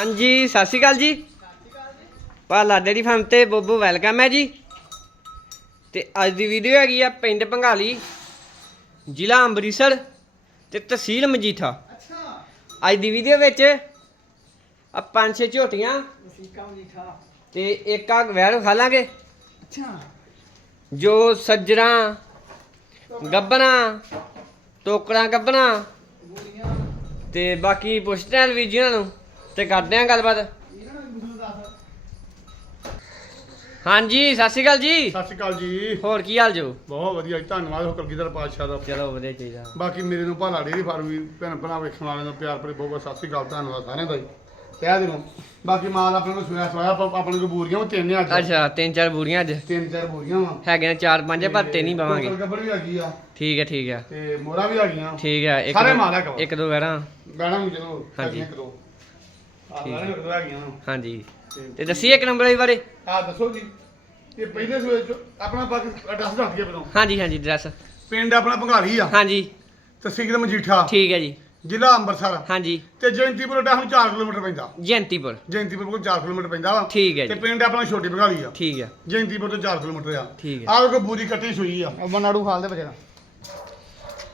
ਹਾਂਜੀ, ਸਤਿ ਸ਼੍ਰੀ ਅਕਾਲ ਜੀ। ਪਾਲਾ ਡੇਰੀ ਫਾਰਮ ਤੇ ਬੋਬੋ ਵੈਲਕਮ ਹੈ ਜੀ। ਤੇ ਅੱਜ ਦੀ ਵੀਡੀਓ ਹੈਗੀ ਆ ਪਿੰਡ ਭੰਗਾਲੀ ਜ਼ਿਲ੍ਹਾ ਅੰਮ੍ਰਿਤਸਰ ਤੇ ਤਹਿਸੀਲ ਮਜੀਠਾ। ਅੱਜ ਦੀ ਵੀਡੀਓ ਵਿੱਚ ਆ ਪੰਜ ਛੇ ਝੋਟੀਆਂ ਵਸੀਕਾ ਤੇ ਇੱਕ ਆ ਵੈੜ ਖਾ ਲਾਂਗੇ। ਜੋ ਸੱਜਰਾਂ ਗੱਬਣਾ ਟੋਕਰਾਂ ਗੱਬਣਾ ਗੋਲੀਆਂ ਤੇ ਬਾਕੀ ਪੁੱਛਦੇ ਆਂ ਵੀਰ ਜੀ ਉਹਨਾਂ ਨੂੰ। ਤੇ ਕਰਦੇ ਆਂ ਗੱਲਬਾਤ? ਹਾਂਜੀ ਸਤਿ ਸ਼੍ਰੀ ਅਕਾਲ ਜੀ। ਸਤਿ ਸ਼੍ਰੀ ਅਕਾਲ ਜੀ। ਹੋਰ ਕੀ ਹਾਲ ਜੋ? ਬਹੁਤ ਵਧੀਆ ਜੀ ਧੰਨਵਾਦ ਹੋ ਕਲਗੀਧਰ ਪਾਤਸ਼ਾਹ ਦਾ। ਚਲੋ ਵਧੀਆ ਚਾਹੀਦਾ। ਬਾਕੀ ਮੇਰੇ ਨੂੰ ਭਾਲਾ ਡੇਰੀ ਫਾਰਮ ਵੀ ਭੈਣ ਭਰਾ ਵੇਖਣ ਵਾਲਿਆਂ ਦਾ ਪਿਆਰ ਭਰੀ ਬਹੁਤ ਬਹੁਤ ਸਤਿ ਸ਼੍ਰੀ ਅਕਾਲ ਧੰਨਵਾਦ ਸਾਰਿਆਂ ਦਾ ਜੀ। ਕਹਿ ਦੇਣਾ ਬਾਕੀ ਮਾਲ ਆਪਣੇ ਸੁਣਿਆ ਸਵਾਇਆ ਆਪਾਂ ਆਪਣੇ ਕੋਲ ਬੂਰੀਆਂ ਵੀ ਤਿੰਨ ਅੱਜ। ਅੱਛਾ ਤਿੰਨ ਚਾਰ ਬੂਰੀਆਂ ਅੱਜ। ਤਿੰਨ ਚਾਰ ਬੂਰੀਆਂ ਵਾ। ਹੈਗੇ ਚਾਰ ਪੰਜ ਪਰ ਤੇ ਨਹੀਂ ਪਾਵਾਂਗੇ। ਗੱਬੜ ਵੀ ਆ ਗਈ ਆ। ਠੀਕ ਹੈ ਠੀਕ ਹੈ ਤੇ ਮੋਰਾ ਵੀ ਆ ਗਈਆਂ। ਠੀਕ ਹੈ ਇੱਕ ਸਾਰੇ ਮਾਲ ਹੈ। ਇੱਕ ਦੋ ਵੈਰਾਂ ਗਾਣਾ ਵੀ ਚਲੋ ਹਾਂਜੀ। ਇੱਕ ਦੋ। ਠੀਕ। ਦੋ ਹਾਂਜੀ। ਤੇ ਦੱਸੀਏ ਇੱਕ ਨੰਬਰ ਵਾਲੀ ਬਾਰੇ। ਆ ਦੱਸੋ ਜੀ। ਇਹ ਪਹਿਲੇ ਸੂਏ ਚ ਆਪਣਾ ਬਾਕੀ ਐਡਰੈਸ ਦੱਸ ਦਿਓ ਪਹਿਲਾਂ। ਹਾਂਜੀ ਹਾਂਜੀ ਡਰੈਸ ਪਿੰਡ ਆਪਣਾ ਭੰਗਾਲੀ ਆ। ਹਾਂਜੀ। ਤਹਿਸੀਲ ਮਜੀਠਾ। ਠੀਕ ਹੈ ਜੀ। ਜ਼ਿਲ੍ਹਾ ਅੰਮ੍ਰਿਤਸਰ। ਹਾਂਜੀ। ਤੇ ਜੈਂਤੀਪੁਰ ਡਾ ਹੁਣ 4 ਕਿਲੋਮੀਟਰ ਪੈਂਦਾ। ਜੈਂਤੀਪੁਰ। ਜੈਂਤੀਪੁਰ ਕੋਲ 4 ਕਿਲੋਮੀਟਰ ਪੈਂਦਾ ਵਾ। ਠੀਕ ਹੈ ਤੇ ਜੀ। ਪਿੰਡ ਆਪਣਾ ਛੋਟੀ ਬਗਾਲੀ ਆ। ਠੀਕ ਹੈ। ਜੈਂਤੀਪੁਰ ਤੋਂ 4 ਕਿਲੋਮੀਟਰ ਆ। ਠੀਕ ਹੈ। ਆਹ ਵੇਖੋ ਬੂਰੀ ਕੱਟੀ ਸੂਈ ਆ। ਮਨਾੜੂ ਖਾਲ ਦੇ ਬਚਣਾ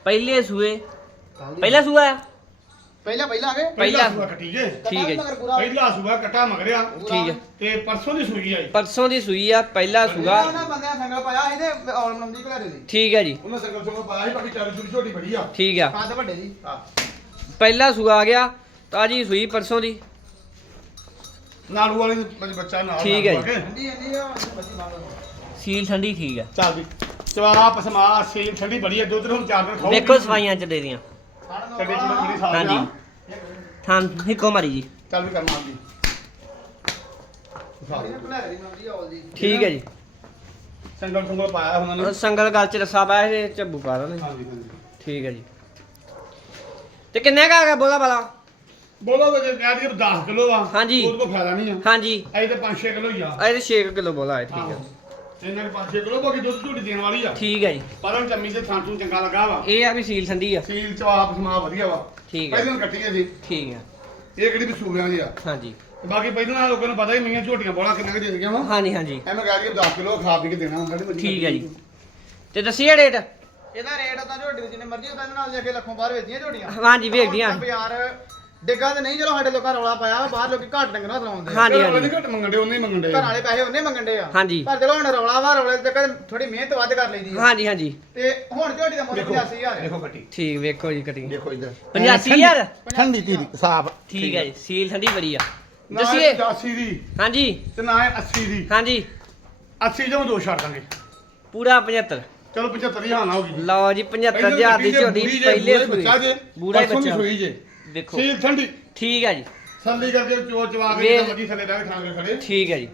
ਪਹਿਲੇ ਸੂਏ। ਪਹਿਲਾ ਸੂਆ ਆ? ਪਹਿਲਾਂ ਪਹਿਲਾਂ ਆ ਗਏ? ਪਹਿਲਾ ਸੂਆ ਕੱਟੀ ਜੇ। ਠੀਕ ਹੈ ਜੀ। ਮਗਰ ਪੂਰਾ। ਪਹਿਲਾ ਸੂਆ ਕੱਟਾ ਮਗਰਿਆ। ਠੀਕ ਹੈ। ਤੇ ਪਰਸੋਂ ਦੀ ਸੂਈ ਆ ਜੀ ਪਰਸੋਂ ਦੀ ਸੂਈ ਆ ਪਹਿਲਾ ਸੂਆ। ਉਹਨਾਂ ਬੰਦਿਆਂ ਸੰਗਲ ਪਾਇਆ ਇਹਦੇ ਔਲ ਮਨਮਦੀ ਘਲਾੜੇ ਦੀ ਠੀਕ ਹੈ ਜੀ। ਉਹਨਾਂ ਸਰਕਲ ਚੋਂ ਪਾਇਆ ਸੀ ਬਾਕੀ ਚਾਰੀ ਸੂਈ ਛੋਟੀ ਬੜੀ ਆ। ਠੀਕ ਆ। ਕੱਦ ਵੱਡੇ ਜੀ। ਹਾਂ। ਪਹਿਲਾ ਸੂਆ ਆ ਗਿਆ ਤਾਜੀ ਸੂਈ ਪਰਸੋਂ ਦੀ। ਨਾੜੂ ਵਾਲੀ ਦੇ ਬੱਚਾ ਨਾਲ ਠੀਕ ਹੈ। ਠੰਡੀ ਇੰਨੀ ਆ ਸੀਲ ਠੰਡੀ ਠੀਕ ਆ। ਚੱਲ ਵੀ ਚਵਾ ਪਸਮਾ ਸੇਲ ਠੰਡੀ ਬੜੀ ਆ ਦੁੱਧ ਨੂੰ ਚਾਰ ਦਿਨ ਖਾਓ। ਵੇਖੋ ਸਫਾਈਆਂ ਚ ਦੇ ਦੀਆਂ। ਕੱਡੇ ਚ ਬੜੀ ਸਾਫ਼ ਹਾਂਜੀ। ਆ। ਥਾਂ ਹਿੱਕੋ ਮਾਰੀ ਜੀ। ਚੱਲ ਵੀ ਕਰਨਾ ਆਂਦੀ ਘਲਾੜੇ ਦੀ ਮੰਮਦੀ ਔਲ ਦੀ। ਠੀਕ ਹੈ ਜੀ। ਸੰਗਲ ਸੰਗਲ ਪਾਇਆ ਉਹਨਾਂ ਨੇ। ਸੰਗਲ ਗੱਲ ਚ ਰਸਾ ਪਾਇਆ ਤੇ ਝੱਬੂ ਪਾ ਹਾਂਜੀ ਹਾਂਜੀ। ਠੀਕ ਹੈ ਜੀ। ਤੇ ਕਿੰਨੇ ਕਾ ਆ ਗਿਆ ਬੋਲਾ ਬਾਲਾ ਬੋਲੋ ਜੇ ਕਹਿ ਦਈਏ 10 ਕਿਲੋ ਆ ਹਾਂਜੀ। ਉਹਦੇ ਕੋਲ ਫਾਇਦਾ ਨਹੀਂ ਆ। ਹਾਂਜੀ। ਅਜੇ ਤੇ 5-6 ਕਿਲੋ ਹੀ ਆ। ਇਹਦੇ 6 ਕਿਲੋ ਬੋਲਾ ਹੈ ਠੀਕ ਹੈ। ਇਹਨਾਂ ਦੇ 5-6 ਕਿਲੋ ਬਾਕੀ ਦੁੱਧ ਝੂਟੀ ਦੇਣ ਵਾਲੀ ਆ। ਠੀਕ ਹੈ ਜੀ। ਪਰ ਉਹ ਚੰਮੀ ਦੇ ਥਾਂ ਤੋਂ ਚੰਗਾ ਲੱਗਾ ਵਾ। ਇਹ ਆ ਵੀ ਸੀਲ ਠੰਡੀ ਆ। ਸੀਲ ਚਵਾਪ ਸਮਾ ਵਧੀਆ ਵਾ। ਠੀਕ ਹੈ ਪਹਿਲਾਂ ਕੱਟੀ ਸੀ ਠੀਕ ਹੈ ਇਹ ਕਿਹੜੀ ਵੀ ਸੂਬਿਆਂ ਦੀ ਆ। ਹਾਂਜੀ। ਤੇ ਬਾਕੀ ਪਹਿਲਾਂ ਨਾਲ ਲੋਕਾਂ ਨੂੰ ਪਤਾ ਹੀ ਮੀਆਂ ਝੋਟੀਆਂ ਬੋਲਾ ਕਿੰਨਾ ਕੁ ਦੇ ਦਿੰਦੀਆਂ ਵਾ। ਹਾਂਜੀ ਹਾਂਜੀ। ਐਵੇਂ ਕਹਿ ਦਈਏ 10 ਕਿਲੋ ਖਾ ਪੀ ਕੇ ਦੇਣਾ ਸਾਡੀ ਮਰਜ਼ੀ ਠੀਕ ਹੈ ਜੀ। ਤੇ ਦੱਸੀਏ ਰੇਟ। ਇਹਦਾ ਰੇਟ ਤਾਂ ਝੋਟੀ ਦੇ ਜਿੰਨੇ ਮਰਜ਼ੀ ਉਹਦਾ ਨਾਲ ਜਾ ਕੇ ਲੱਖੋਂ ਬਾਹਰ ਵੇਚਦੀਆਂ ਝੋਟੀਆਂ। ਹਾਂਜੀ ਵੇਖਦੀਆਂ ਹੁਣ ਤਾਂ ਬਾਜ਼ਾਰ ਡਿੱਗਾ ਤੇ ਨਹੀਂ ਚਲੋ ਸਾਡੇ ਲੋਕਾਂ ਰੌਲਾ ਪਾਇਆ ਵਾ, ਬਾਹਰ ਲੋਕੀ ਘੱਟ ਡੰਗਰਾਂ ਚਲਾਉਂਦੇ ਆ। ਹਾਂਜੀ ਹਾਂਜੀ। ਘੱਟ ਮੰਗਣ ਉਹਨੇ ਹੀ ਮੰਗਣ ਦੇ ਘਰ ਵਾਲੇ ਪੈਸੇ ਉਹਨੇ ਮੰਗਣ ਦੇ ਆ। ਹਾਂਜੀ। ਪਰ ਚਲੋ ਹੁਣ ਰੌਲਾ ਵਾ ਰੌਲੇ ਤੇ ਥੋੜੀ ਮਿਹਨਤ ਵੱਧ ਕਰ ਲਈਦੀ ਆ। ਹਾਂਜੀ ਹਾਂਜੀ। ਤੇ ਹੁਣ ਝੋਟੀ ਦਾ ਮੁੱਲ ਦੇਖੋ 85000 ਹੈ ਦੇਖੋ ਕੱਟੀ ਠੀਕ ਵੇਖੋ ਜੀ ਕਟਿੰਗ। ਦੇਖੋ ਇਧਰ। 85000 ਠੰਡੀ ਧੀਰੀ ਸਾਫ਼। ਠੀਕ ਹੈ ਜੀ ਸੀਲ ਠੰਡੀ ਬੜੀ ਆ। ਦੱਸੀਏ ਦੱਸੀਏ? 80 ਦੀ। ਹਾਂਜੀ। ਤੇ ਨਾ ਹੈ 80 ਦੀ। ਹਾਂਜੀ। 80 ਜਦੋਂ ਦੋ ਛੱਡ ਦਾਂਗੇ। ਪੂਰਾ 75 ਚਲੋ 75 ਹਜ਼ਾਰ ਨਾ ਹੋ ਗਈ। ਲਓ ਜੀ 75000 ਦੀ ਝੋਟੀ ਪਹਿਲੇ ਬੱਚਾ ਜੇ ਬੂੜਾ ਹੀ ਬੱਚਾ। ਜੇ। ਦੇਖੋ। ਸੀਲ ਠੰਡੀ। ਠੀਕ ਹੈ ਜੀ। ਥੱਲੀ ਕਰਕੇ ਚੋਰ ਚਵਾ ਕੇ ਵੇ- ਜਿਹੜਾ ਮਰਜ਼ੀ ਥੱਲੇ ਕੇ ਖਾਣ ਕੇ ਖੜੇ। ਠੀਕ ਹੈ ਜੀ।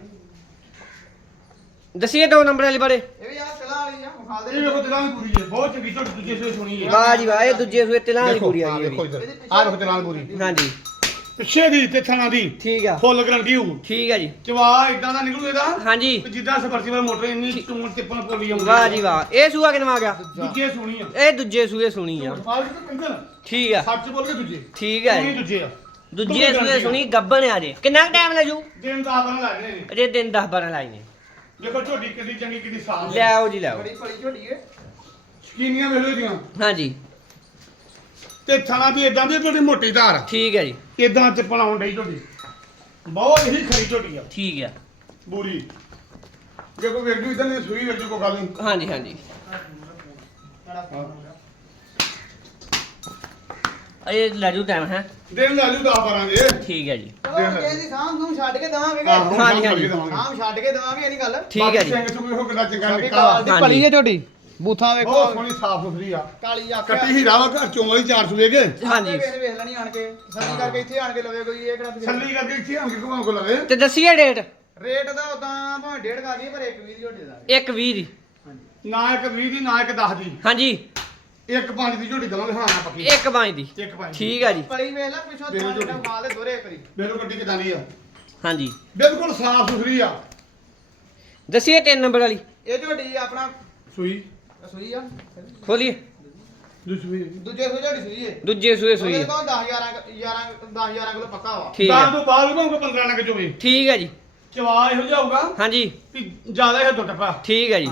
ਦੱਸੀਏ ਦੋ ਨੰਬਰ ਵਾਲੀ ਬਾਰੇ। ਇਹ ਵੀ ਆ ਚਲਾ ਵਾਲੀ ਆ ਮੁਖਾਲ ਦੇ। ਇਹ ਵੇਖੋ ਦਿਲਾਂ ਦੀ ਪੂਰੀ ਜੇ। ਬਹੁਤ ਚੰਗੀ ਝੋਟੀ ਦੂਜੇ ਸੂਏ ਸੁਣੀ ਜੇ। ਵਾਹ ਜੀ ਵਾਹ ਇਹ ਦੂਜੇ ਸੂਏ ਤਿਲਾਂ ਵਾਲੀ ਪੂਰੀ ਆ ਗਈ ਦੇਖੋ ਇਹਦੀ। ਇਧਰ। ਆਹ ਦੇਖੋ ਦਿਲਾਂ ਦੀ ਪੂਰੀ। ਹਾਂਜੀ। ਪਿੱਛੇ ਦੀ ਤੇ ਥਣਾ ਦੀ। ਠੀਕ ਆ। ਫੁੱਲ ਗਰੰਟੀ ਹੋਊ। ਠੀਕ ਹੈ ਜੀ। ਚਵਾ ਇਦਾਂ ਦਾ ਨਿਕਲੂ ਇਹਦਾ ਹਾਂਜੀ। ਤੇ ਜਿੱਦਾਂ ਸਪਰਸੀਬਲ ਮੋਟਰ ਇੰਨੀ ਟੂਣ ਟਿੱਪਣ ਪੋਲੀ ਆਉਂਦੀ ਵਾਹ ਜੀ ਵਾਹ। ਇਹ ਸੂਆ ਕਿਨਵਾ ਗਿਆ? ਦੂਜੇ ਸੁਣੀ ਆ। ਇਹ ਦੂਜੇ ਸੂਏ ਸੁਣੀ ਆ। ਮਾਲ ਕਿਤੇ ਕੰਗਲ ਠੀਕ ਆ। ਸੱਚ ਬੋਲ ਕੇ ਦੂਜੇ। ਠੀਕ ਸੁਣੀ ਜੀ। ਦੂਜੇ ਆ। ਦੂਜੇ ਸੂਏ ਸੁਣੀ ਗੱਬਣ ਆ ਜੇ। ਕਿੰਨਾ ਟਾਈਮ ਲੱਗੂ ਦਿਨ ਦਾ ਬਣ ਲੱਗਣੇ ਨੇ। ਅਜੇ ਦਿਨ 10 12 ਲਾਈਨੇ ਦੇਖੋ ਝੋਟੀ ਕਿੱਡੀ ਚੰਗੀ ਕਿੱਡੀ ਸਾਫ਼ ਲੈ ਆਓ ਜੀ ਲੈ ਆਓ। ਬੜੀ ਬੜੀ ਝੋਟੀ ਹੈ ਸ਼ਕੀਨੀਆਂ ਵੇਖ ਲਓ ਇਹਦੀਆਂ। ਹਾਂਜੀ। ਤੇ ਥਣਾ ਦੀ ਇਦਾਂ ਦੀ ਤੁਹਾਡੀ ਮੋਟੀ ਧਾਰ। ਠੀਕ ਹੈ ਜੀ। ਇਦਾਂ ਚੱਪਲ ਆਉਣ ਡਈ ਝੋਟੀ ਬਹੁਤ ਹੀ ਖਰੀ ਝੋਟੀ ਆ। ਠੀਕ ਆ। ਬੂਰੀ। ਜੇ ਕੋਈ ਵੇਖ ਜੂ ਇਦਾਂ ਨਹੀਂ ਸੂਈ ਜੂ ਕੋਈ ਗੱਲ ਨਹੀਂ। ਹਾਂਜੀ ਹਾਂਜੀ। ਅਜੇ ਲਾਜੂ ਟਾਈਮ ਹੈ? ਦਿਨ ਲੈ ਜੂ 10 12 ਦੇ ਠੀਕ ਹੈ ਜੀ। ਚਲੋ ਕਿਸੇ ਦੀ ਸਾਂਭ ਨੂੰ ਛੱਡ ਕੇ ਦਵਾਂਗੇ ਆਹੋ, ਕਿ ਹਾਂਜੀ, ਹਾਂਜੀ। ਸਾਂਭ ਛੱਡ ਕੇ ਦਵਾਂਗੇ ਇਹ ਨਹੀਂ ਗੱਲ। ਠੀਕ ਹੈ ਜੀ। ਸਿੰਘ ਸੁਗੇ ਹੋ ਕਿੰਨਾ ਚੰਗਾ ਨਿੱਕਾ ਦੀ। ਭਲੀ ਹੈ ਝੋਟੀ ਬੂਥਾਂ ਬਹੁਤ ਵੇਖੋ ਸੋਹਣੀ ਸਾਫ਼ ਸੁਥਰੀ ਆ। ਕਾਲੀ ਅੱਖ ਕੱਟੀ ਹੀਰਾ ਵਾ ਘਰ ਚੋਂ ਵਾਲੀ 400 ਵੇਗੇ ਹਾਂਜੀ। ਕਿਸੇ ਨੇ ਵੇਖ ਲੈਣੀ ਆਣ ਕੇ। ਸੱਜੀ ਕਰਕੇ ਇੱਥੇ ਆਣ ਕੇ ਲਵੇ ਕੋਈ ਇਹ ਕਿਹੜਾ ਛੱਲੀ ਕਰਕੇ ਇੱਥੇ ਆਂ ਕੇ ਘੁਮਾਉ ਕੋ ਲਵੇ। ਤੇ ਦੱਸੀਏ ਰੇਟ ਰੇਟ ਦਾ ਉਦਾਂ ਭਾਵੇਂ ਡੇਢ ਕਰ ਦਈਏ ਪਰ ਇੱਕ ਵੀਹ ਦੀ ਝੋਟੀ ਦਾ ਇੱਕ 20 ਦੀ। ਨਾ ਇੱਕ 20 ਦੀ ਨਾ ਇੱਕ 10 ਦੀ। ਹਾਂਜੀ। ਇੱਕ 5 ਦੀ ਝੋਟੀ ਦਵਾਂਗੇ ਹਾਂ ਨਾ ਪੱਕੀ। ਇੱਕ ਪੰਜ ਦੀ। ਇੱਕ 5 ਠੀਕ ਆ ਜੀ। ਭਲੀ ਵੇਖ ਲੈ ਪਿੱਛੋਂ ਵੇਖ ਲਓ ਤੋਂ ਝੋਟੀ। ਮਾਲ ਦੇ। ਦੋਰੇ ਕਰੀ ਮੈਨੂੰ ਗੱਡੀ ਕਿਦਾਂ ਦੀ ਆ। ਹਾਂਜੀ। ਬਿਲਕੁਲ ਸਾਫ਼ ਸੁਥਰੀ ਆ। ਦੱਸੀਏ ਤਿੰਨ ਨੰਬਰ ਵਾਲੀ। ਇਹ ਝੋਟੀ ਆਪਣਾ ਸੂਈ। ਸੂਈ ਆ। ਖੋਲੀਏ। ਦੂਜੇ ਸੂਏ ਸੂਈ ਏ? ਦੂਜੇ ਸੂਏ ਸੂਈ ਉਹਦੇ ਆ। ਕੋਲ 10 11 11 10 11 ਕਿਲੋ ਪੱਕਾ ਵਾ? ਠੀਕ ਤਾਂ ਹੈ ਤੋਂ ਬਾਅਦ ਉਹ 15 ਲੱਗ ਜੋਵੇ ਠੀਕ ਹੈ ਜੀ। ਚਵਾ ਇਹੋ ਜਾਊਗਾ ਹਾਂਜੀ। ਵੀ ਜ਼ਿਆਦਾ ਇਹ ਪਾ ਠੀਕ ਹੈ ਜੀ।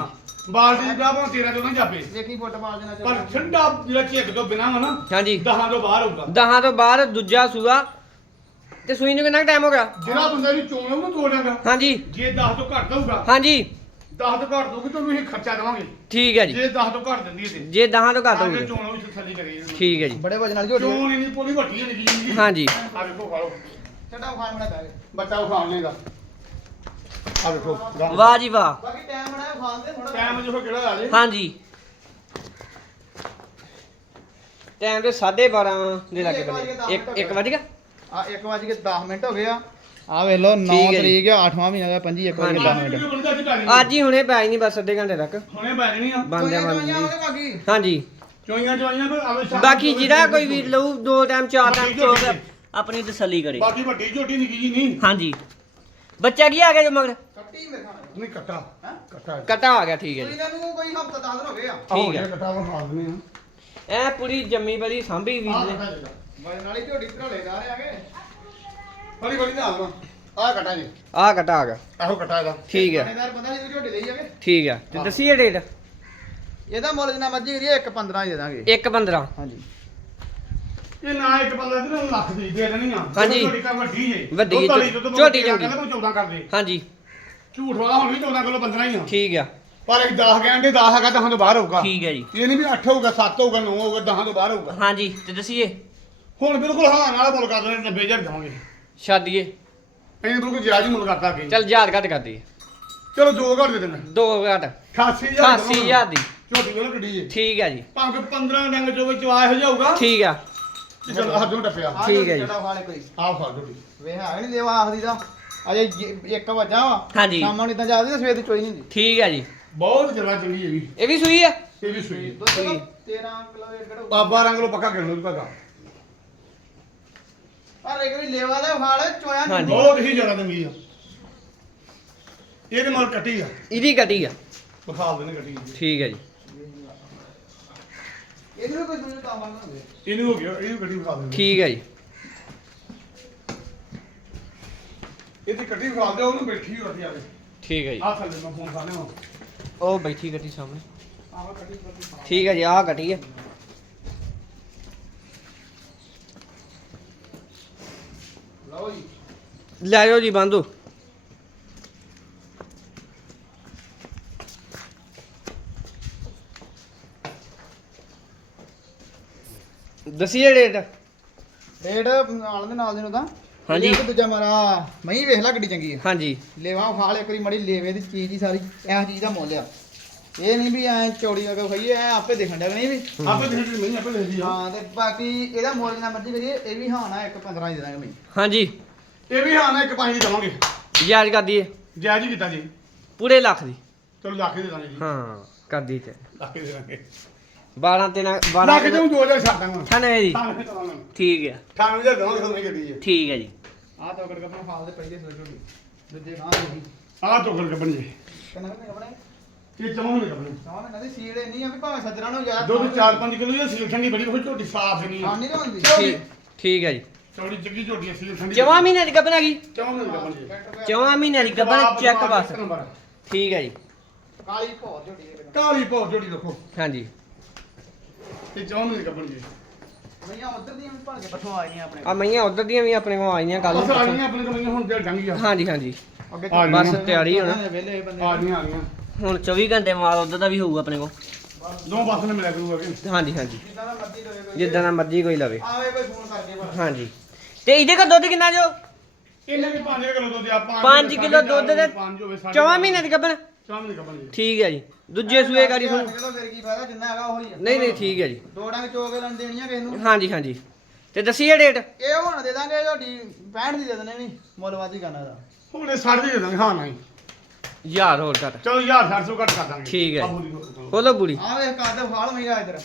ਬਾਲਟੀ ਦੀ ਗਾਹ 13 ਤੋਂ ਨਾ ਜਾਪੇ। ਵੇਖੀ ਫੁੱਟਬਾਲ ਦੇ ਨਾਲ ਪਰ ਠੰਡਾ ਜਿਹੜਾ ਝਿੱਕ ਤੋਂ ਬਿਨਾ ਵਾ ਨਾ ਹਾਂਜੀ। ਦਹਾਂ ਤੋਂ ਬਾਹਰ ਹੋਊਗਾ। ਦਹਾਂ ਤੋਂ ਬਾਅਦ ਦੂਜਾ ਸੂਆ। ਤੇ ਸੂਈ ਨੂੰ ਕਿੰਨਾ ਟਾਈਮ ਹੋ ਗਿਆ? ਜਿਹੜਾ ਬੰਦਾ ਵੀ ਚੋਣ ਉਹਨੂੰ ਤੋੜ ਦਾਂਗਾ ਹਾਂਜੀ। ਜੇ 10 ਤੋਂ ਘੱਟ ਦਊਗਾ ਹਾਂਜੀ। 10 ਤੋਂ ਘੱਟ ਦਊਗੀ ਤੁਹਾਨੂੰ ਇਹ ਖਰਚਾ ਦੇਵਾਂਗੇ। ਠੀਕ ਹੈ ਜੀ। ਜੇ 10 ਤੋਂ ਘੱਟ ਦਿੰਦੀ ਹੈ ਤੇ। ਜੇ ਦਹਾਂ ਤੋਂ ਘੱਟ ਆਗੇ ਹੋਊਗਾ ਚੋਣ ਵੀ ਥੱਲੀ ਕਰੀ ਠੀਕ ਹੈ ਜੀ। ਬੜੇ ਵਜਨ ਵਾਲੀ ਝੋਟੀ। ਚੋਣ ਇੰਨੀ ਪੂਰੀ ਵੱਡੀ ਨਹੀਂ ਜੀ। ਹਾਂਜੀ ਆ ਵੇਖੋ ਖਾਲੋ ਛੱਡਾ ਖਾਣ ਬਣਾ ਪੈ ਬੱਚਾ ਉਠਾਉਣੇ ਦਾ। ਆ ਵੇਖੋ। ਵਾਹ ਜੀ ਵਾਹ। ਬਾਕੀ ਟਾਈਮ ਬਣਾ ਖਾਣ ਦੇ ਥੋੜਾ ਟਾਈਮ ਜੋ ਕਿਹੜਾ ਆ ਜੇ। ਹਾਂਜੀ ਟਾਈਮ ਦੇ 12:30 ਦੇ ਲੱਗੇ ਬੰਦੇ। ਇੱਕ ਇੱਕ ਵੱਜ ਗਿਆ? ਆ 1 ਵਜ ਕੇ 10 ਮਿੰਟ ਹੋ ਗਏ ਆ। ਆ ਵੇਖ ਲਓ 9 ਠੀਕ ਹੈ ਜੀ। ਤਰੀਕ ਆ 8ਵਾਂ ਮਹੀਨਾ ਦਾ 25 1 ਵਜ 10 ਮਿੰਟ ਅੱਜ ਹੀ ਹੁਣੇ ਪੈ ਨਹੀਂ ਬਸ ਅੱਧੇ ਘੰਟੇ ਤੱਕ। ਹੁਣੇ ਬੈ ਨਹੀਂ ਆ। ਬੰਦੇ ਬੰਦੇ ਬਾਕੀ? ਹਾਂਜੀ। ਚੋਈਆਂ ਚੋਈਆਂ ਤੋਂ ਆਵੇ ਸ਼ਾਮ ਬਾਕੀ ਨੂੰ ਜਿਹੜਾ ਕੋਈ ਵੀਰ ਲਊ ਦੋ ਟਾਈਮ ਚਾਰ ਟਾਈਮ ਵੱਡੀ ਚੋ ਝੋਟੀ। ਆਪਣੀ ਤਸੱਲੀ ਕਰੇ। ਬਾਕੀ ਵੱਡੀ ਝੋਟੀ ਨਿੱਕੀ ਜੀ ਨਹੀਂ। ਹਾਂਜੀ। ਬੱਚਾ ਕੀ ਆ ਗਿਆ ਜੋ ਮਗਰ? ਕੱਟੀ ਮੇਰੇ ਖਾਣੇ। ਨਹੀਂ ਕੱਟਾ। ਹੈ? ਕੱਟਾ। ਕਟਾ ਆ ਗਿਆ ਠੀਕ ਹੈ ਜੀ। ਇਹਨਾਂ ਨੂੰ ਕੋਈ ਹਫਤਾ 10 ਦਿਨ ਹੋ ਗਏ ਆ। ਠੀਕ ਹੈ। ਕੱਟਾ ਵਾ ਖਾ ਦਿੰਦੇ ਐ ਪੂਰੀ ਜੰਮੀ ਬਲੀ ਸਾਂਭੀ ਆ ਵੀਰ ਆ ਨੇ ਵਜਨ ਵਾਲੀ ਝੋਟੀ ਘਰੋਲੇ ਜਾ ਰਹੇ ਆਗੇ ਬੜੀ ਬੜੀ ਨਾ ਆਵਾ ਆ ਕੱਟਾ ਜੀ। ਆ ਕਟਾ ਆ ਗਿਆ। ਆਹੋ ਕੱਟਾ ਇਹਦਾ। ਠੀਕ ਹੈ। ਥਾਣੇਦਾਰ ਬੰਦਾ ਜੀ ਝੋਟੀ ਲਈ ਜਾਗੇ ਠੀਕ ਹੈ। ਤੇ ਦੱਸੀਏ ਡੇਟ? ਇਹਦਾ ਮੁੱਲ ਜਿੰਨਾ ਮਰਜ਼ੀ ਕਰੀਏ 1 15 ਦੇ ਦਾਂਗੇ। 1 15 ਹਾਂਜੀ। ਇਹ ਨਾ ਇੱਕ ਬੰਦਾ ਤੇ ਨਾ ਲੱਖ ਦੀ ਦੇ ਦੇਣੀ ਆ। ਹਾਂਜੀ। ਝੋਟੀ ਵੱਡੀ ਜੇ। ਵੱਡੀ ਦੁੱਧ ਝੋਟੀ ਕਹਿੰਦਾ ਚੰਗੀ। ਕੋਈ 14 ਕਰਦੇ ਹਾਂਜੀ। ਝੂਠ ਵਾਲਾ ਹੁਣ ਵੀ 14 ਕਿਲੋ 15 ਹੀ ਆ। ਠੀਕ ਆ। ਪਰ ਇੱਕ 10 ਕਹਿੰਦੇ 10 ਹੈਗਾ 10 ਤੋਂ ਬਾਹਰ ਹੋਊਗਾ। ਠੀਕ ਹੈ ਜੀ। ਇਹ ਨਹੀਂ ਵੀ 8 ਹੋਊਗਾ 7 ਹੋਊਗਾ 9 ਹੋਊਗਾ 10 ਤੋਂ ਬਾਹਰ ਹੋਊਗਾ। ਹਾਂਜੀ। ਤੇ ਦੱਸੀਏ ਹੁਣ ਬਿਲਕੁਲ ਹਾਂ ਨਾਲ ਮੁੱਲ ਕਰ ਦੇਣੇ 90000 ਦਵਾਂਗੇ। ਛੱਡੀਏ ਐਂ ਬਿਲਕੁਲ ਜਾਇਜ਼ ਮੁੱਲ ਕਰਤਾ ਅੱਗੇ। ਚੱਲ ਯਾਦ ਘੱਟ ਕਰ ਦਈਏ। ਚਲੋ ਦੋ ਘੱਟ ਦੇ ਦੇਣਾ ਦੋ ਘੱਟ। 88000 88000 ਦੀ ਝੋਟੀ ਕੋਲ ਗੱਡੀ ਹੈ ਠੀਕ ਹੈ ਜੀ। ਭਾਵੇਂ 15 ਡੰਗ ਚੋਵੇ ਚਵਾ ਇਹੋ ਜਾਊਗਾ ਠੀਕ ਆ। ਕਿ ਚਲ ਆਹ ਦੋ ਟੱਪਿਆ। ਆਹ ਠੀਕ ਝੋਟੀ ਹੈ ਜੀ। ਜਿਹੜਾ ਖਾਲੇ ਕੋਈ। ਆਹ ਫੜ ਝੋਟੀ ਵੇ ਹੈ ਨਹੀਂ ਦੇਵਾ ਆਖਦੀ ਦਾ ਅਜੇ ਜ- ਇੱਕ ਵਜਾ ਵਾ। ਹਾਂਜੀ। ਸ਼ਾਮਾਂ ਨੂੰ ਇਦਾਂ ਜਾਂਦੀ ਤਾਂ ਸਵੇਰ ਦੀ ਚੋਈ ਨਹੀਂ ਠੀਕ ਹੈ ਜੀ। ਬਹੁਤ ਜਰਾ ਚੰਗੀ ਹੈਗੀ। ਇਹ ਵੀ ਸੂਈ ਆ? ਇਹ ਵੀ ਸੂਈ ਹੈ। ਦੁੱਧ ਤਾਂ 13 ਕਿਲੋ ਵੇਟ ਘੜੋ ਬਾਬਾ ਰੰਗ ਲੋ ਪੱਕਾ ਕਰ ਲੋ ਪੱਕਾ ਪਰ ਇੱਕ ਵਾਰੀ ਲੇਵਾ ਦਾ ਫਾਲ ਚੋਇਆ ਨਹੀਂ। ਹਾਂਜੀ। ਬਹੁਤ ਹੀ ਜਰਾ ਚੰਗੀ ਆ। ਇਹਦੇ ਮਲ ਕੱਟੀ ਆ। ਇਹਦੀ ਕੱਟੀ ਆ। ਵਿਖਾ ਦੇਣੇ ਕੱਟੀ ਠੀਕ ਹੈ ਜੀ। ਇਹਨੂੰ ਵੀ ਕੋਈ ਦੂਜੇ ਕੰਮ ਨਾ ਹੁੰਦੇ ਇਹਨੂੰ ਹੋ ਗਿਆ ਇਹਨੂੰ ਕੱਟੀ ਵਿਖਾ ਦੇਣੇ ਠੀਕ ਹੈ ਜੀ। ਇਹਦੀ ਕੱਟੀ ਵਿਖਾ ਦੇ ਉਹਨੂੰ ਬੈਠੀ ਹੋ ਰਹੀ ਆਵੇ ਠੀਕ ਹੈ ਜੀ। ਆ ਥੱਲੇ ਮੈਂ ਫੋਨ ਕਰਨੇ ਹਾਂ ਉਹ ਬੈਠੀ ਕੱਟੀ ਸਾਹਮਣੇ। ਆਹ ਕੱਟੀ ਕੱਟੀ। ਠੀਕ ਹੈ ਜੀ ਆਹ ਕੱਟੀ ਆ। ਲਓ ਜੀ ਲੈ ਜਾਓ ਜੀ ਬੰਦੋ। ਦਸੀਏ ਡੇਟ। ਰੇਟ ਨਾਲ ਦੇ ਨਾਲ ਦੇ ਨੂੰ ਤਾਂ। ਹਾਂਜੀ। ਇਹ ਦੂਜਾ ਮਾਰਾ। ਮਹੀਂ ਵੇਖ ਲੈ ਗੱਡੀ ਚੰਗੀ ਆ। ਹਾਂਜੀ। ਲੇਵਾ ਫਾਲ ਇੱਕ ਵਾਰੀ ਮੜੀ ਲੇਵੇ ਦੀ ਚੀਜ਼ ਹੀ ਸਾਰੀ ਇਹ ਚੀਜ਼ ਦਾ ਮੁੱਲ ਆ। ਇਹ ਨਹੀਂ ਵੀ ਐ ਚੌੜੀ ਲਗਾ ਖਾਈਏ ਐ ਆਪੇ ਦੇਖਣ ਦਾ ਨਹੀਂ ਵੀ? ਆਪੇ ਲਈ ਮੈਂ ਆਪੇ ਦੇਖ ਹਾਂ ਤੇ ਬਾਕੀ ਇਹਦਾ ਮੁੱਲ ਜਿੰਨਾ ਮਰਜ਼ੀ ਕਰੀਏ ਇਹ ਵੀ ਹਾਂ ਨਾ ਇੱਕ 15 ਹੀ ਦੇ ਦਾਂਗੇ ਮਈ ਹਾਂਜੀ। ਇਹ ਵੀ ਹਾਂ ਨਾ ਇੱਕ ਪੰਜ ਦੀ ਦਵਾਂਗੇ। ਯਾਦ ਕਰ ਦਈਏ। ਜਾਇਜ਼ ਹੀ ਕੀਤਾ ਜੀ। ਪੂਰੇ ਲੱਖ ਦੀ। ਚਲੋ ਲੱਖ ਹੀ ਦੇ ਦਾਂਗੇ ਜੀ। ਹਾਂ ਕਰ ਦੀ ਤੇ। ਲੱਖ ਹੀ ਦੇ ਦਾਂਗੇ। 12 ਤੇ ਨਾ 12 ਲੱਖ ਚੋਂ 2000 ਛੱਡ ਦਾਂਗਾ। ਖਾਣੇ ਦਵਾਂਗੇ। ਠੀਕ ਹੈ 98000 ਦਵਾਂਗੇ ਤੁਹਾਨੂੰ ਗੱਡੀ ਹੈ ਠੀਕ ਹੈ ਜੀ। ਆਹ ਤਾਂ ਕਰਕੇ ਆਪਣਾ ਫਾਲ ਦੇ ਪਹਿਲੇ ਸੋਚ ਦੂਜੇ ਖਾਂ ਦੇ ਆਹ ਟੋਕਰ ਕੱਪਣੀ ਜੀ। ਕਿੰਨਾ ਕਿੰਨੇ ਆਪਣੇ? ਇਹ ਚਮੋਂ ਨਹੀਂ ਕੱਪਣੀ ਸਾਹ ਨਾ ਦੀ ਸੀੜ ਨਹੀਂ ਆ ਵੀ ਭਾਵੇਂ ਸੱਜਣਾ ਨੂੰ ਯਾਰ ਦੁੱਧ 4-5 ਕਿਲੋ ਇਹ ਸੀਲ ਠੰਡੀ ਬੜੀ ਕੋਈ ਝੋਟੀ ਸਾਫ਼ ਨਹੀਂ ਖਾਣੀ ਤਾਂ ਹੁੰਦੀ ਠੀਕ ਠੀਕ ਹੈ ਜੀ। ਚੌੜੀ ਚੰਗੀ ਝੋਟੀ ਹੈ ਸੀਲ ਠੰਡੀ। ਚਵਾਂ ਮਹੀਨੇ ਦੀ ਗੱਬਨ ਹੈਗੀ ਚਮੋਂ ਨਹੀਂ ਕੱਪਣੀ ਚਵਾਂ ਮਹੀਨੇ ਦੀ ਗੱਬਨ ਚੈੱਕ ਬਸ। ਨੰਬਰ। ਠੀਕ ਹੈ ਜੀ। ਕਾਲੀ ਭੌਰ ਝੋਟੀ ਦੇ ਕਿੰਨਾ ਕਾਲੀ ਪੋ ਝੋਟੀ ਦੇਖੋ। ਹਾਂਜੀ। ਇਹ ਜੀ। ਮਈਆਂ ਉਧਰ ਦੀਆਂ ਵੀ ਭੜ ਕੇ ਪੱਠੋਂ ਆ ਗਈਆਂ ਆਪਣੇ ਆ ਮਈਆਂ ਉਧਰ ਦੀਆਂ ਵੀ ਆਪਣੇ ਕੋਲ ਆਈਆਂ ਕੱਲ ਬਸ ਆ ਗਈਆਂ ਆਪਣੇ ਕੋਲ ਹੁਣ ਤੇ ਡੰਗੀ ਆ। ਹਾਂਜੀ ਹਾਂਜੀ। ਅੱਗੇ ਆ ਬਸ। ਤਿਆਰੀ ਹੋਣਾ। ਵੇਲੇ ਬੰਦੇ। ਆ ਗਈਆਂ ਆ ਗਈਆਂ। ਹੁਣ 24 ਘੰਟੇ ਮਾਲ ਉਧਰ ਦਾ ਵੀ ਹੋਊਗਾ ਆਪਣੇ ਕੋਲ। ਦੋ ਪਾਸੇ ਨੇ ਮਿਲਿਆ ਕਰੂਗਾ ਕਿ? ਹਾਂਜੀ ਹਾਂਜੀ। ਜਿੱਦਾਂ ਦਾ ਮਰਜ਼ੀ ਕੋਈ ਜਿੱਦਾਂ ਦਾ ਮਰਜ਼ੀ ਕੋਈ ਲਵੇ। ਆਵੇ ਕੋਈ ਫੋਨ ਕਰਕੇ ਭਲਾ। ਹਾਂਜੀ। ਤੇ ਇਹਦੇ ਕਾ ਦੁੱਧ ਕਿੰਨਾ ਜੋ? ਇਹਨੇ ਵੀ 5 ਕਿਲੋ ਦੁੱਧ ਆ ਪੰਜ ਕਿੱਲੋ ਦੁੱਧ ਦੇ 5 ਹੋਵੇ ਚਵਾਂ ਮਹੀਨੇ ਦੀ ਗੱਬਨ ਚਵਾਂ ਨਹੀਂ ਕੱਪਣੀ ਠੀਕ ਹੈ ਜੀ। ਦੂਜੇ ਸੂਏ ਗਾੜੀ ਸੁਣ ਕਿਲੋ ਫਿਰ ਕੀ ਫਾਇਦਾ ਜਿੰਨਾ ਹੈਗਾ ਉਹੀ ਆ। ਨਹੀਂ ਨਹੀਂ ਠੀਕ ਹੈ ਜੀ। ਦੋ ਡੰਗ ਚੋਕੇ ਲੈਣ ਦੇਣੀਆਂ ਕਿਸ ਨੂੰ। ਹਾਂਜੀ ਹਾਂਜੀ। ਤੇ ਦੱਸੀਏ ਡੇਟ। ਇਹ ਹੁਣ ਦੇ ਦਾਂਗੇ ਝੋਟੀ 65 ਦੀ ਦੇ ਦਨੇ ਨਹੀਂ ਮੁੱਲ ਵਾਧੀ ਕਰਨਾ ਦਾ ਹੁਣ ਇਹ 60 ਦੀ ਦੇ ਦਾਂਗੇ ਹਾਂ ਨਹੀਂ। ਯਾਰ ਹੋਰ ਘੱਟ। ਚਲੋ 1700 ਘੱਟ ਕਰ ਦਾਂਗੇ। ਠੀਕ ਹੈ। ਦੀ ਕਰੋ। ਖੋਲੋ ਬੁੜੀ। ਆ ਵੇਖ ਕਾਦੇ ਫਾਲ ਮਹੀਰਾ ਇਧਰ।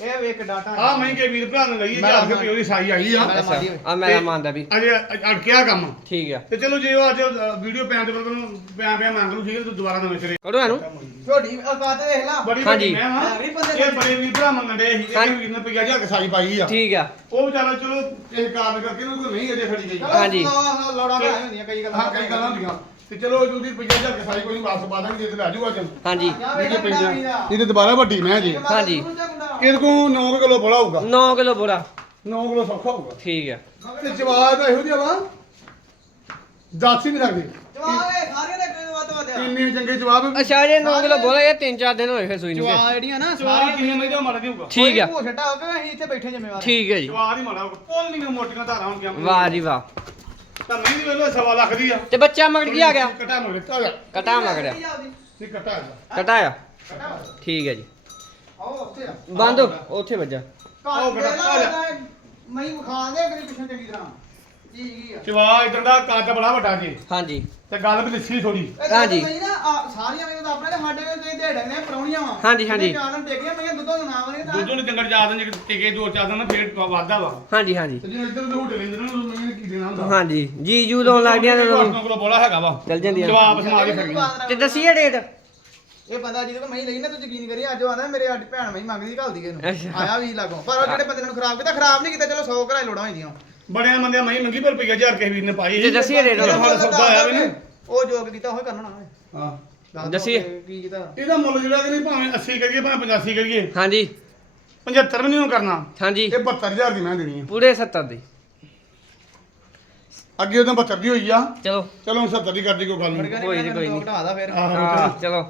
ਇਹ ਵੇਖ ਡਾਟਾ। ਆ ਮੈਂ ਕੇ ਵੀਰ ਭਰਾ ਨੇ ਲਈ ਮੈਂ ਹਜ਼ਾਰ ਰੁਪਏ ਉਹਦੀ ਸਾਈ ਆਈ ਆ। ਹੋਈ। ਆ ਮੇਰਾ ਮੰਨਦਾ ਵੀ। ਅਜੇ ਅ- ਅੜਕਿਆ ਕੰਮ। ਠੀਕ ਆ। ਤੇ ਚਲੋ ਜੇ ਉਹ ਅੱਜ ਵੀਡੀਓ ਪੈਣ ਦੇ ਬਦਲ ਨੂੰ ਪਿਆ ਪਿਆ ਮੰਗ ਲੂ ਠੀਕ ਹੈ ਤੂੰ ਦੁਬਾਰਾ ਨਵੇਂ ਸਿਰੇ। ਕਰੋ ਇਹਨੂੰ। ਝੋਟੀ ਔਕਾਤ ਦੇਖ ਲਾ। ਬੜੀ ਹਾਂਜੀ। ਮੈਂ ਵਾਂ। ਹਾਂ, ਬੰਦੇ ਇਹ ਬੜੇ ਵੀਰ ਭਰਾ ਮੰਗਣ ਦੇ ਸੀ ਹਾਂਜੀ। ਇਹ ਵੀਰ ਨੇ ਪਈਆ ਜਾ ਕੇ ਸਾਈ ਪਾਈ ਆ। ਠੀਕ ਆ। ਉਹ ਵਿਚਾਰਾ ਚਲੋ ਇਹ ਕਾਰਨ ਕਰਕੇ ਉਹਨਾਂ ਕੋਲ ਨਹੀਂ ਅਜੇ ਖੜੀ ਗਈ। ਹਾਂਜੀ। ਚਲੋ, ਲੋੜਾਂ ਤਾਂ ਹੁੰਦੀਆਂ ਕਈ ਗੱਲਾਂ ਹਾਂ ਕਈ ਗੱਲਾਂ ਹੁੰਦੀਆਂ। ਤੇ ਚਲੋ ਜੁਦੀ ਪਈਆ ਜਾ ਕੇ ਸਾਈ ਕੋਈ ਨਹੀਂ ਵਾਪਸ ਪਾ ਦਾਂਗੇ ਜੇ ਤੇ ਲੈ ਜਾਊਗਾ ਅੱਜ ਹਾਂਜੀ। ਨਹੀਂ ਤੇ ਪੈਂਦਾ ਇਹ ਤੇ ਦੁਬਾਰਾ ਵੱਡੀ ਮੈਂ ਜੀ। ਹਾਂਜੀ। ਇਹਦੇ ਕੋਲ 9 ਕਿਲੋ ਬੋਲਾ ਹੋਊਗਾ। 9 ਕਿਲੋ ਬੋਰਾ। 9 ਕਿਲੋ ਸੌਖਾ ਹੋਊਗਾ। ਠੀਕ ਆ। ਤੇ ਜਵਾਬ ਤਾਂ ਇਹੋ ਜਿਹਾ ਵਾ। ਹੀ ਨਹੀਂ ਸਕਦੇ। ਜਵਾਬ ਇਹ ਸਾਰਿਆਂ ਦੇ ਕੋਈ ਵੱਧ ਵੱਧ ਆ ਇੰਨੇ ਚੰਗੇ ਜਵਾਬ ਅੱਛਾ ਜੇ 9 ਕਿਲੋ ਬੋਰਾ ਇਹ 3-4 ਦਿਨ ਹੋਏ ਫਿਰ ਸੂਈ ਨੂੰ ਜਵਾਬ ਜਿਹੜੀਆਂ ਨਾ ਸਾਰੀਆਂ ਕਿੰਨੇ ਮੈਂ ਜੋ ਮਾੜਾ ਦੇਊਗਾ ਠੀਕ ਆ। ਕੋਈ ਛੱਟਾ ਹੋਵੇ ਅਸੀਂ ਇੱਥੇ ਬੈਠੇ ਜ਼ਿੰਮੇਵਾਰ। ਠੀਕ ਹੈ ਜੀ। ਜਵਾਬ ਹੀ ਮਾੜਾ ਹੋਊਗਾ। ਕੋਲ ਨਹੀਂ ਮੋਟੀਆਂ ਧਾਰਾਂ ਹੋਣਗੀਆਂ। ਵਾਹ ਜੀ ਵਾਹ। ਤਾਂ ਵੇਲੇ ਸਵਾ ਲੱਖ ਦੀ ਆ। ਤੇ ਬੱਚਾ ਮਗਰ ਕੀ ਆ ਗਿਆ? ਕਟਾ ਮਗਰ ਆ ਜਾ। ਕਟਾ ਮਗੜਿਆ ਨਹੀਂ ਕਟਾ ਆ ਜਾ। ਕਟਾ ਆ ਠੀਕ ਹੈ ਜੀ। ਆਓ ਉੱਥੇ ਆ। ਬੰਦ ਉੱਥੇ ਵੱਜਾ। ਘਰ ਦੇ ਲਾ ਮੈਂ ਵਿਖਾ ਦੇ ਅਗਲੀ ਪਿੱਛੇ ਚੰਗੀ ਤਰ੍ਹਾਂ। ਜੀ ਜੀ ਆ? ਜਵਾਬ ਇਦਾਂ ਦਾ ਕੱਦ ਬੜਾ ਵੱਡਾ ਜੀ। ਹਾਂਜੀ। ਤੇ ਗੱਲ ਵੀ ਲਿੱਸੀ ਥੋੜੀ ਇਹ ਹਾਂਜੀ। ਨਹੀਂ ਨਾ ਆ, ਸਾਰੀਆਂ ਮੈਨੂੰ ਤਾਂ ਆਪਣੇ ਤੇ ਸਾਡੇ ਕੋਲ ਤੇ ਢੇੜੇ ਨੇ ਪਰੌਣੀਆਂ ਵਾ। ਹਾਂਜੀ, ਹਾਂਜੀ। ਚਾਰਨ ਟੇਕੀਆਂ ਮੈਂ ਦੁੱਧੋਂ ਨੂੰ ਨਾ ਬਣੇ ਤਾਂ। ਦੂਜੋਂ ਨੇ ਜੰਗੜ ਜਾ ਦਿੰਦੇ ਟਿਕੇ ਦੋ ਚਾਰ ਦਿਨ ਫੇਰ ਵਾਧਾ ਵਾ। ਹਾਂਜੀ ਹਾਂਜੀ। ਤੇ ਜੇ ਇੱਧਰ ਦੇ ਹੋਟਲ ਲੈਂਦੇ ਨੇ ਉਹਨੂੰ ਮੈਂ ਕੀ ਦੇਣਾ ਹੁੰਦਾ? ਹਾਂਜੀ। ਜੀ ਜੂ ਲਾਉਣ ਲੱਗਦੀਆਂ ਨੇ ਉਦੋਂ। ਕੋਲ ਬੋਲਾ ਹੈਗਾ ਵਾ। ਚੱਲ ਜਾਂਦੀਆਂ। ਜਵਾਬ ਸਮਾ ਕੇ ਫਿਰ ਤੇ ਦੱਸੀਏ ਡੇਟ? ਇਹ ਬੰਦਾ ਜਿਹਦੇ ਕੋਲ ਮੈਂ ਲਈ ਨਾ ਤੂੰ ਯਕੀਨ ਕਰੀ ਅੱਜ ਉਹ ਆਂਦਾ ਮੇਰੇ ਅੱਡ ਭੈਣ ਮੈਂ ਮੰਗਦੀ ਘਲਦੀ ਇਹਨੂੰ। ਅੱਛਾ। ਆਇਆ ਵੀ ਲਾਗੋਂ ਪਰ ਉਹ ਜਿਹੜੇ ਬੰਦੇ ਨੂੰ ਖਰਾਬ ਕੀਤਾ ਖਰਾਬ ਨਹੀਂ ਕੀਤਾ ਚਲੋ 100 ਘਰਾਂ ਲੋੜਾਂ ਹੋਈਆਂ। ਬੜੇ ਬੰਦੇ ਮੈਂ ਮੰਗੀ ਪਰ ਰੁਪਈਆ ਹਜ਼ਾਰ ਕਿਸੇ ਵੀਰ ਨੇ ਪਾਈ ਤੇ ਦੱਸੀਏ ਰੇਟ ਜਿਹੜਾ ਸਾਡਾ ਸੌਦਾ ਆਇਆ ਵੀ ਨਹੀਂ। ਉਹ ਜੋਗ ਕੀਤਾ ਉਹ ਕਰਨਾ ਹਾਂ। ਦੱਸ ਦਿਓ ਦੱਸੀਏ। ਕਿ ਕੀ ਕੀਤਾ। ਇਹਦਾ ਮੁੱਲ ਜਿਹੜਾ ਕਿ ਨਹੀਂ ਭਾਵੇਂ 80 ਕਰੀਏ ਭਾਵੇਂ 85 ਕਰੀਏ। ਹਾਂਜੀ। 75 ਵੀ ਨਹੀਂ ਕਰਨਾ। ਹਾਂਜੀ। ਇਹ 72000 ਦੀ ਮੈਂ ਦੇਣੀ ਆ। ਪੂਰੇ 70 ਦੀ। ਅੱਗੇ ਉਹਦਾ 72 ਦੀ ਹੋਈ ਆ। ਚਲੋ। ਚਲੋ ਹੁਣ 70 ਦੀ ਕਰਦੀ ਕੋਈ ਗੱਲ ਨਹੀਂ। ਕੋਈ ਨੀ, ਕੋਈ ਨੀ। ਘਟਾਦਾ ਫਿਰ ਆਹੋ। ਹਾਂ ਚਲੋ।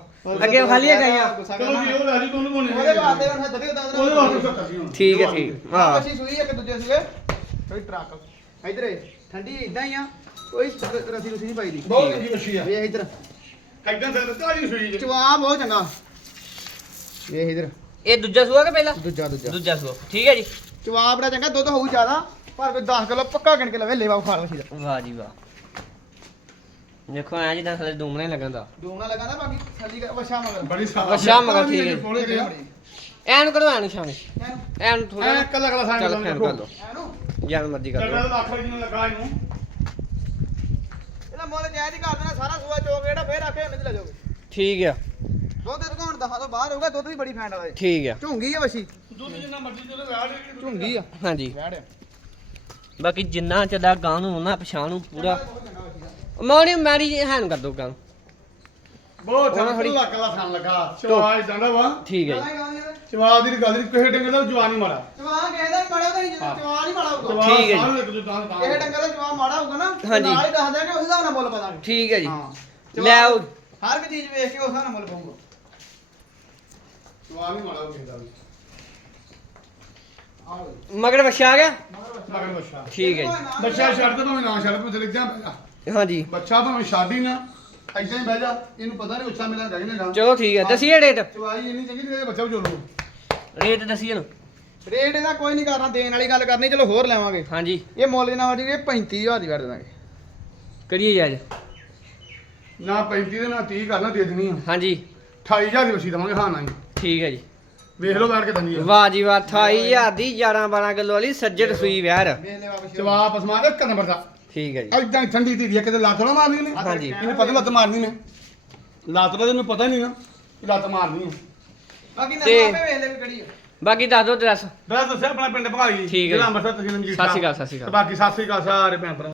ਅੱਗੇ ਖਾਲੀਆਂ ਗਈਆਂ? ਚਲੋ ਜੀ ਉਹ ਲੈ ਜੀ ਤੁਹਾਨੂੰ ਕੋਲ ਉਹਦੇ ਵਾਸਤੇ ਹੁਣ ਹੱਦ ਵੀ ਉਦਾਂ ਉਹਦੇ ਵਾਸਤੇ 70 ਦੀ ਹੁਣ। ਠੀਕ ਹੈ ਠੀਕ। ਹਾਂ। ਹਾਂ ਅਸੀਂ ਸੂਈ ਇੱਕ ਦੂਜੇ ਸੀਗੇ ਕੋਈ ਟਰੱਕ। ਇਧਰ ਠੰਡੀ ਇਦਾਂ ਹੀ ਆ ਕੋਈ ਰਸੀ ਰੁਸੀ ਨਹੀਂ ਪਾਈ ਦੀ। ਬਹੁਤ ਚੰਗੀ ਮੱਛੀ ਆ। ਵੇਖ ਇਧਰ। ਐਦਾਂ ਤੇ ਤਾਜੀ ਸੂਈ ਜੀ। ਚਵਾ ਬਹੁਤ ਚੰਗਾ। ਵੇਖ ਇਧਰ। ਇਹ ਦੂਜਾ ਸੂਆ ਕਿ ਪਹਿਲਾ? ਦੂਜਾ ਦੂਜਾ। ਦੂਜਾ ਸੂਆ। ਠੀਕ ਹੈ ਜੀ। ਚਵਾ ਬੜਾ ਚੰਗਾ ਦੁੱਧ ਹੋਊ ਜ਼ਿਆਦਾ ਪਰ ਕੋਈ 10 ਕਿਲੋ ਪੱਕਾ ਗਿਣ ਕੇ ਲਵੇ ਲੇਵਾ ਖਾ ਲਵੇ ਸੀਦਾ ਵਾਹ ਜੀ ਵਾਹ। ਦੇਖੋ ਐ ਜਿੱਦਾਂ ਥਲੇ ਡੂਮਣੇ ਲੱਗਦਾ। ਦੋਣਾ ਲਗਾ ਨਾ ਬਾਕੀ ਥੱਲੀ ਦਾ ਵਛਾ ਮਗਰ। ਬੜੀ ਸਾਫ਼ ਅੱਛਾ, ਮਗਰ ਠੀਕ ਹੈ। ਦੇ ਆ। ਐਨ ਕਰੋ ਐਨ ਸ਼ਾਮੇ। ਐਨੂੰ। ਐਨ ਥੋੜਾ ਐ ਕੱਲਾ ਕੱਲਾ ਸਾਈਂ ਚੱਲ ਕਰ ਫੈਨ ਕਰ ਲਓ। ਐਨੂੰ? ਜਾਨ ਮਰਜ਼ੀ ਕਰ ਚੱਲ ਲਓ। ਲੱਖ ਰੁਪਏ ਨੂੰ ਲੱਗਾ ਇਹਨੂੰ। ਇਹਦਾ ਮੁੱਲ ਜਾਇਜ਼ ਹੀ ਕਰ ਦੇਣਾ ਸਾਰਾ ਸੂਆ ਚੋਕ ਜਿਹੜਾ ਫੇਰ ਆਖੇ ਇਹਨੇ ਲੈ ਜਾਓਗੇ। ਠੀਕ ਆ। ਦੁੱਧ ਦੁਕਾਨ ਦਹਾਂ ਤੋਂ ਬਾਹਰ ਹੋਊਗਾ ਦੁੱਧ ਵੀ ਬੜੀ ਫੈਂਟ ਵਾਲਾ ਠੀਕ ਆ। ਝੁੰਗੀ ਆ ਵਛੀ ਦੁੱਧ ਜਿੰਨਾ ਮਰਜ਼ੀ ਚਲੋ ਵਿਆਹ ਦੇ ਝੁੰਗੀ ਆ। ਹਾਂਜੀ। ਵੈੜ ਬਾਕੀ ਜਿੰਨਾ ਚੱਦਾ ਗਾਂ ਨੂੰ ਉਹਨਾਂ ਪਛਾਣ ਨੂੰ ਪੂਰਾ। ਮੋਣੀ ਮੈਰੀ ਹੈਨ ਕਰ ਦੋ ਗਾਂ ਬਹੁਤ ਉਹਨਾਂ ਥੋੜੀ ਥੋੜ੍ਹੀ- ਲੱਖ ਦਾ ਥਾਂ ਲੱਗਾ। ਚਵਾ ਇਦਾਂ ਦਾ ਵਾ। ਠੀਕ ਹੈ ਜੀ। ਚਵਾ ਦੀ ਗੱਲ ਨਹੀਂ ਕਿਸੇ ਡੰਗਰ ਦਾ ਜਵਾਨ ਨਹੀਂ ਮਾੜਾ। ਜਵਾਨ ਕਹਿੰਦਾ ਮਾੜਾ ਤਾਂ ਨਹੀਂ ਜਦੋਂ ਜਵਾਨ ਹੀ ਮਾੜਾ ਹੋਊਗਾ। ਠੀਕ ਹੈ ਜੀ। ਸਾਰਿਆਂ ਇੱਕ ਇਹ ਡੰਗਰ ਦਾ ਜਵਾਨ ਮਾੜਾ ਹੋਊਗਾ ਨਾ ਤੇ ਹਾਂਜੀ। ਨਾਲ ਹੀ ਦੱਸਦਾ ਕਿ ਉਸ ਹਿਸਾਬ ਨਾਲ ਮੁੱਲ ਪਤਾ ਠੀਕ ਹੈ ਜੀ। ਹਾਂ। ਲੈ ਆਓ। ਹਰ ਇੱਕ ਚੀਜ਼ ਵੇਖ ਕੇ ਉਸ ਹਿਸਾਬ ਨਾਲ ਮੁੱਲ ਪਾਊਗਾ। ਜਵਾਨ ਨਹੀਂ ਮਾੜਾ ਕਿਸੇ ਦਾ ਵੀ। ਮਗਰ ਬੱਚਾ ਆ ਗਿਆ? ਮਗਰ ਬੱਚਾ ਠੀਕ ਹੈ ਜੀ। ਬੱਚਾ ਛੱਡ ਦੇ ਭਾਵੇਂ ਨਾ ਛੱਡ ਪੁੱਛ ਲਿਖਿਆ ਪਿਆ ਹਾਂਜੀ। ਬੱਚਾ ਭਾਵੇਂ ਛਾਡੀ ਨਾ ਐਦਾਂ ਹੀ ਬਹਿ ਜਾ। ਇਹਨੂੰ ਪਤਾ ਨਹੀਂ ਉੱਚਾ ਮਿਲਣਾ ਰਹਿ ਨਾ ਚਲੋ ਠੀਕ ਹੈ ਦੱਸੀਏ ਰੇਟ ਚਵਾਈ ਇੰਨੀ ਚੰਗੀ ਤੇ ਬੱਚਾ ਵੀ ਜੋਲੋ ਰੇਟ ਦੱਸੀਏ ਨੂੰ ਰੇਟ ਇਹਦਾ ਕੋਈ ਨਹੀਂ ਕਰਨਾ ਦੇਣ ਵਾਲੀ ਗੱਲ ਕਰਨੀ ਚਲੋ ਹੋਰ ਲੈਵਾਂਗੇ। ਹਾਂਜੀ। ਇਹ ਮੁੱਲ ਜਨਾ ਵਾਲੀ ਇਹ 35000 ਦੀ ਕਰ ਦੇਵਾਂਗੇ। ਕਰੀਏ ਜੀ ਅੱਜ ਨਾ 35 ਦੇ ਨਾ 30 ਕਰਨਾ ਦੇ ਦੇਣੀ ਆ। ਹਾਂਜੀ। 28000 ਦੀ ਵਸੀ ਦਵਾਂਗੇ ਹਾਂ ਨਾ ਜੀ ਠੀਕ ਹੈ ਜੀ। ਵੇਖ ਲਓ ਬੈਠ ਕੇ ਦੰਦੀ ਆ। ਵਾਹ ਜੀ ਵਾਹ 28000 ਦੀ 11 12 ਕਿਲੋ ਵਾਲੀ ਸੱਜੜ ਸੂਈ ਵਾਪਸ ਜਵਾਬ ਪਸਮਾ ਦੇ ਇੱਕ ਨੰਬਰ ਦਾ। ਠੀਕ ਹੈ ਜੀ। ਐਦਾਂ ਠੰਡੀ ਧੀਰੀ ਆ ਕਿਤੇ ਲੱਤ ਨਾ ਮਾਰਨੀ ਨੇ। ਹਾਂਜੀ। ਇਹਨੂੰ ਪਤਾ ਲੱਤ ਮਾਰਨੀ ਨੇ ਲੱਤ ਦਾ ਤੈਨੂੰ ਪਤਾ ਨਹੀਂ ਨਾ ਕਿ ਲੱਤ ਮਾਰਨੀ ਆ। ਬਾਕੀ ਨਾ ਤੇ- ਆਪੇ ਵੇਖ ਲੈ ਵੀ ਕਿਹੜੀ ਆ ਬਾਕੀ ਦੱਸ ਦਿਓ ਐਡਰੈਸ ਦੱਸ ਦੱਸਿਆ ਆਪਣਾ ਪਿੰਡ ਭਗਾਲੀ ਠੀਕ ਹੈ ਜ਼ਿਲ੍ਹਾ ਜੀ। ਅੰਮ੍ਰਿਤਸਰ ਤਹਿਸੀਲ ਮਜੀਠਾ ਸਤਿ ਸ਼੍ਰੀ ਅਕਾਲ, ਸਤਿ ਸ਼੍ਰੀ ਅਕਾਲ। ਤੇ ਬਾਕੀ ਸਤਿ ਸ਼੍ਰੀ ਅਕਾਲ ਸਾਰੇ ਭੈਣ ਭਰਾ